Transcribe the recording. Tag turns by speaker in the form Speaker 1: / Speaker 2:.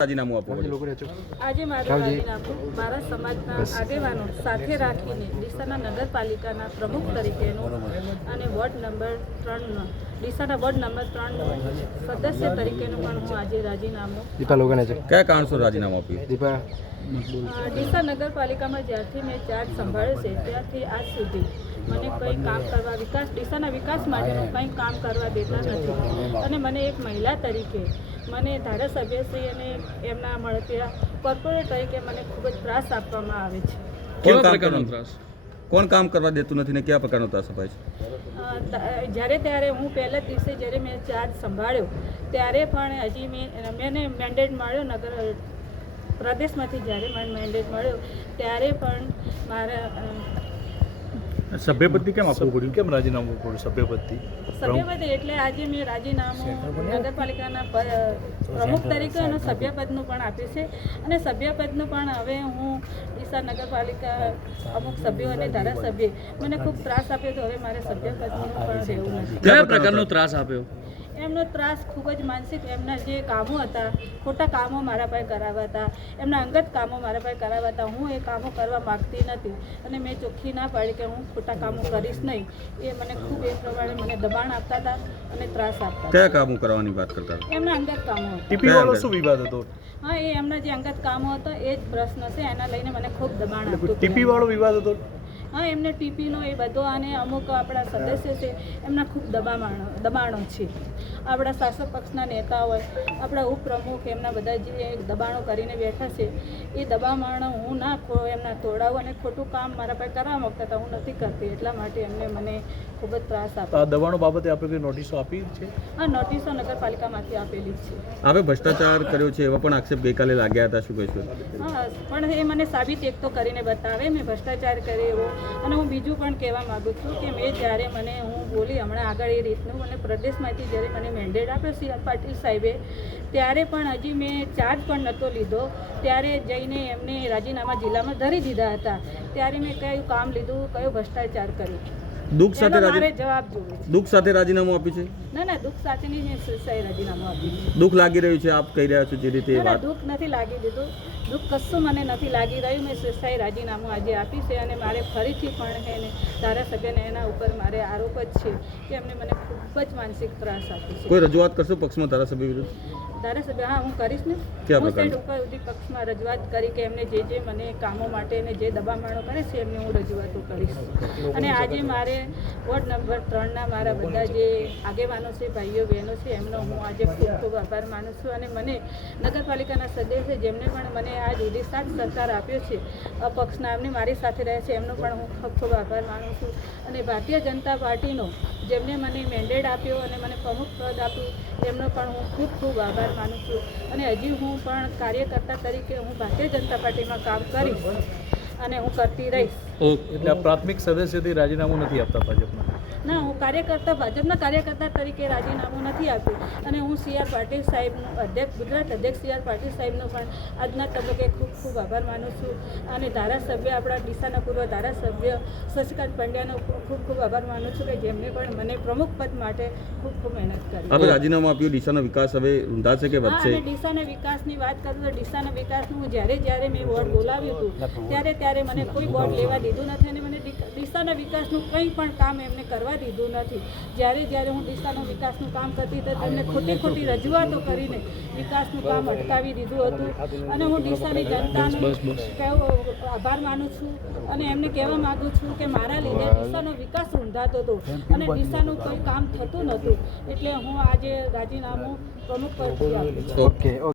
Speaker 1: રાજીનામું આપવું
Speaker 2: આજે મારું રાજીનામું મારા સમાજના આગેવાનો સાથે રાખીને ડીસાના નગરપાલિકાના પ્રમુખ તરીકેનું વોર્ડ નંબર ત્રણનો. ડીસાના વોર્ડ નંબર ત્રણનો સદસ્ય તરીકેનું પણ હું આજે રાજીનામું
Speaker 3: દીપા લોકો છે.
Speaker 1: કયા કારણસર રાજીનામું આપ્યું?
Speaker 3: દીપા.
Speaker 2: ડીસા નગરપાલિકામાં જ્યારથી મેં ચાર્જ સંભાળ્યો છે ત્યારથી આજ સુધી મને કંઈ કામ કરવા વિકાસ ડીસાના વિકાસ માટેનું કંઈ કામ કરવા દેતા નથી. અને મને એક મહિલા તરીકે મને ધારાસભ્યશ્રી અને એમના મળતિયા કોર્પોરેટ તરીકે મને ખૂબ જ ત્રાસ આપવામાં આવે છે.
Speaker 1: કેવા પ્રકારનો કરવાનું કોણ કામ કરવા દેતું નથી ને કયા પ્રકારનો ત્રાસ અપાય છે?
Speaker 2: જ્યારે ત્યારે હું પહેલા દિવસે જ્યારે મેં ચાર્જ સંભાળ્યો, ત્યારે પણ હજી મેં મેને મેન્ડેટ મળ્યો નગર પ્રદેશમાંથી જ્યારે મને મેન્ડેટ મળ્યો, ત્યારે પણ મારા
Speaker 4: સભ્યપતિ કેમ આપવું પડ્યું? કેમ રાજીનામું પડ્યું સભ્યપતિ
Speaker 2: સભ્યપદ એટલે આજે મેં રાજીનામું નગરપાલિકાના પ્રમુખ તરીકે અને સભ્યપદનું પણ આપ્યું છે. અને સભ્યપદનું પણ હવે હું ડીસા નગરપાલિકા અમુક સભ્યો અને ધારાસભ્ય. મને ખૂબ ત્રાસ આપ્યો તો હવે મારે સભ્યપદનું પણ રહેવું નથી.
Speaker 1: કયા પ્રકારનો ત્રાસ
Speaker 4: આપ્યો?
Speaker 2: એમનો ત્રાસ ખૂબ જ માનસિક એમના જે કામો હતા ખોટા કામો મારા પાસે કરાવ્યા હતા એમના અંગત કામો મારા પાસે કરાવ્યા હતા હું એ કામો કરવા માગતી નથી અને મેં ચોખ્ખી ના પાડી કે હું ખોટા કામો કરીશ નહીં. એ મને ખૂબ એ પ્રમાણે મને દબાણ આપતા હતા અને ત્રાસ આપતા હતા.
Speaker 1: કયા કામો કરવાની વાત કરતા
Speaker 2: એમના અંગત કામો હતા.
Speaker 4: ટીપી વાળો શું વિવાદ હતો?
Speaker 2: હા એ એમના જે અંગત કામો હતા એ જ પ્રશ્ન છે એના લઈને મને ખૂબ દબાણ આપતું હતું.
Speaker 4: ટીપી વાળો વિવાદ હતો?
Speaker 2: હા એમને ટીપીનો એ બધો અને અમુક આપણા સદસ્ય છે એમના ખૂબ દબાણો દબાણો છે. આપણા શાસક પક્ષના નેતા હોય આપણા ઉપપ્રમુખ એમના બધા જે દબાણો કરીને બેઠા છે એ દબાણો હું ના એમના તોડાવું અને ખોટું કામ મારા પાસે કરવા માગતા હતા હું નથી કરતી. એટલા માટે એમને મને ખૂબ જ ત્રાસ આપ્યો
Speaker 4: દબાણો બાબતે આપણે કોઈ નોટિસો આપી છે?
Speaker 2: હા નોટિસો નગરપાલિકામાંથી આપેલી છે.
Speaker 1: આપે ભ્રષ્ટાચાર કર્યો છે એવા પણ આક્ષેપ ગઈકાલે લાગ્યા હતા શું કહીશું?
Speaker 2: હા પણ એ મને સાબિત એક તો કરીને બતાવે મેં ભ્રષ્ટાચાર કર્યો અને હું બીજું પણ કહેવા માગું છું કે મેં જ્યારે મને હું બોલી હમણાં આગળ એ રીતનું મને પ્રદેશમાંથી જ્યારે મને મેન્ડેટ આપ્યો સી આર પાટીલ સાહેબે, ત્યારે પણ હજી મેં ચાર્જ પણ નહોતો લીધો. ત્યારે જઈને એમને રાજીનામા જિલ્લામાં ધરી દીધા હતા. ત્યારે મેં કયું કામ લીધું, કયો ભ્રષ્ટાચાર કર્યો.
Speaker 1: દુઃખ સાથે દુઃખ સાથે રાજીનામું આપ્યું છે?
Speaker 2: ના ના દુઃખ સાથેની રાજીનામું આપ્યું છે.
Speaker 1: દુઃખ લાગી રહ્યું છે આપ કહી રહ્યા છો જે રીતે વાત
Speaker 2: દુઃખ નથી લાગી દીધું. દુઃખ કશું મને નથી લાગી રહ્યું. મેં સ્વેચ્છાએ રાજીનામું આજે આપી છે અને મારે ફરીથી પણ એને ને ધારાસભ્યને એના ઉપર મારે આરોપ જ છે કે એમને મને ખૂબ જ માનસિક ત્રાસ આપ્યો છે.
Speaker 1: કોઈ રજૂઆત કરશો પક્ષમાં ધારાસભ્ય વિરુદ્ધ?
Speaker 2: ધારાસભ્ય હા હું કરીશ ને. હું સ્ટેટ ઉપર પક્ષમાં રજૂઆત કરી કે એમને જે જે મને કામો માટે ને જે દબામણો કરે છે એમને હું રજૂઆતો કરીશ. અને આજે મારે વોર્ડ નંબર ત્રણના મારા બધા જે આગેવાનો છે ભાઈઓ બહેનો છે એમનો હું આજે ખૂબ ખૂબ આભાર માનું છું. અને મને નગરપાલિકાના સદસ્ય જેમને પણ મને આ જુદી સાથ સરકાર આપ્યો છે અપક્ષના એમને મારી સાથે રહે છે એમનો પણ હું ખૂબ ખૂબ આભાર માનું છું. અને ભારતીય જનતા પાર્ટીનો જેમને મને મેન્ડેટ આપ્યો અને મને પ્રમુખ પદ આપ્યું એમનો પણ હું ખૂબ ખૂબ આભાર માનું છું. અને હજી હું પણ કાર્યકર્તા તરીકે હું ભારતીય જનતા પાર્ટીમાં કામ કરીશ અને હું કરતી રહીશ.
Speaker 4: એટલે પ્રાથમિક સદસ્યથી રાજીનામું નથી આપતા ભાજપમાં?
Speaker 2: ના હું કાર્યકર્તા ભાજપના કાર્યકર્તા તરીકે રાજીનામું નથી આપ્યું અને હું સી આર પાટીલ સાહેબનું અધ્યક્ષ ગુજરાત અધ્યક્ષ સી આર પાટીલ સાહેબનો પણ આજના તબક્કે ખૂબ ખૂબ આભાર માનું છું. અને ધારાસભ્ય આપણા ડીસાના પૂર્વ ધારાસભ્ય શશિકાંત પંડ્યાનો ખૂબ ખૂબ આભાર માનું છું કે જેમણે પણ મને પ્રમુખ પદ માટે ખૂબ ખૂબ મહેનત કરી.
Speaker 1: આપે રાજીનામું આપ્યું ડીસાનો વિકાસ હવે રૂંધાશે કે વધશે
Speaker 2: ડીસાના વિકાસની વાત કરું તો ડીસાના વિકાસનું હું જ્યારે જ્યારે મેં વોર્ડ બોલાવ્યું હતું ત્યારે ત્યારે મને કોઈ વોર્ડ લેવા દીધું નથી અને મને ડીસાના વિકાસનું કંઈ પણ કામ એમને કરવા દીધું નથી. જ્યારે જ્યારે હું ડીસાનો વિકાસનું કામ કરતી તો તેમને ખોટી ખોટી રજૂઆતો કરીને વિકાસનું કામ અટકાવી દીધું હતું. અને હું ડીસાની જનતાનો આભાર માનું છું અને એમને કહેવા માગું છું કે મારા લીધે ડીસાનો વિકાસ ઊંધાતો હતો અને ડીસાનું કોઈ કામ થતું નહોતું. એટલે હું આજે રાજીનામું પ્રમુખ પરથી આપું છું.
Speaker 3: Okay okay